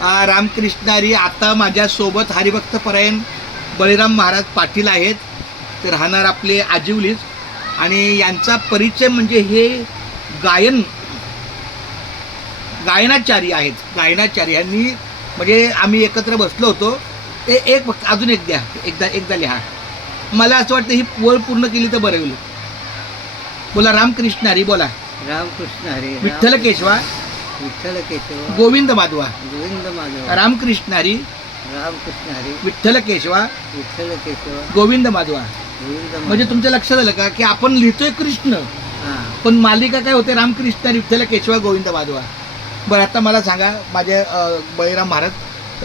रामकृष्णारी. आता माझ्यासोबत हरिभक्त परायण बळीराम महाराज पाटील आहेत, ते राहणार आपले आजिवलीच. आणि यांचा परिचय म्हणजे हे गायनाचारी आहेत. गायनाचारी यांनी म्हणजे आम्ही एकत्र बसलो होतो. एक अजून एक द्या, एकदा लिहा. मला असं वाटतं ही वळ पूर्ण केली तर बरं होईल. बोला रामकृष्णारी. बोला रामकृष्णारी. विठ्ठल केशवा विठ्ठल केशव गोविंद माधवा. गोविंद माधव. रामकृष्णारी रामकृष्णारी. विठ्ठल केशवा विठ्ठल केशव गोविंद माधवा. गोविंद म्हणजे तुमच्या लक्षात आलं का की आपण लिहितोय कृष्ण, पण मालिका काय होते रामकृष्ण विठ्ठल केशवा गोविंद माधवा. बरं, आता मला सांगा माझे बळीराम महाराज,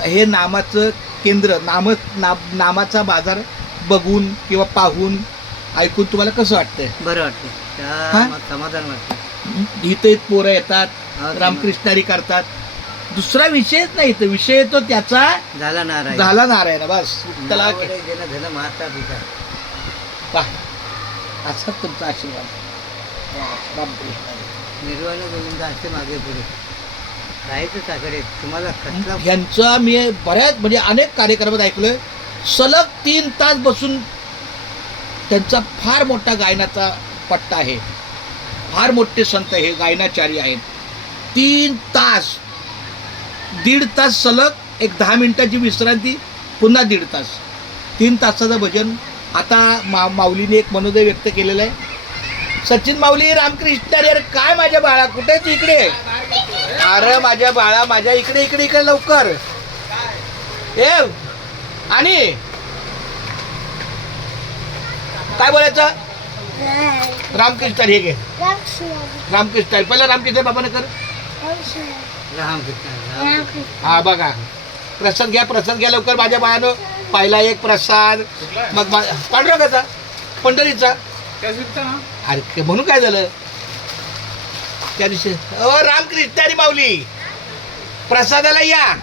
हे नामाचं केंद्र, नामाचा बाजार बघून किंवा पाहून ऐकून तुम्हाला कसं वाटतंय? बरं वाटतं, समाधान वाटतं. इथे पोरं येतात, हा, रामकृष्णारी करतात. दुसरा विषयच नाही, तर विषय तो त्याचा झाला नारायण. झाला नारायण. बस त्याला झालं महात्मा पिता. पहा, असाच तुमचा आशीर्वाद. रामकृष्ण निर्वाण गोविंद असे मागे पुढे राहायचं साखरे तुम्हाला कसला. ह्यांचा मी बऱ्याच म्हणजे अनेक कार्यक्रमात ऐकलोय. सलग 3 तास बसून त्यांचा फार मोठा गायनाचा पट्टा आहे. फार मोठे संत हे गायनाचारी आहेत. 3 तास, 1.5 तास सलग, एक 10 मिनिटाची विश्रांती, पुन्हा 1.5 तास, 3 तासाचं भजन. आता माऊलीने एक मनोदय व्यक्त केलेलं आहे. सचिन माऊली रामकृष्णारी. अरे काय माझ्या बाळा, कुठे आहे तू? इकडे. अरे माझ्या बाळा, माझ्या इकडे इकडे इकडे लवकर ये. आणि काय बोलायचं? रामकृष्णारी. हे घे रामकृष्णारी. पहिला रामकृष्ण बाबाने कर. रामकृष्ण. हा बघा, प्रसाद घ्या लवकर माझ्या बाळानं. पहिला एक प्रसाद, मग पांडुरंगाचा, पंढरीचा. अरे म्हणून काय झालं त्या दिवशी? रामकृष्णारी माऊली प्रसादाला या.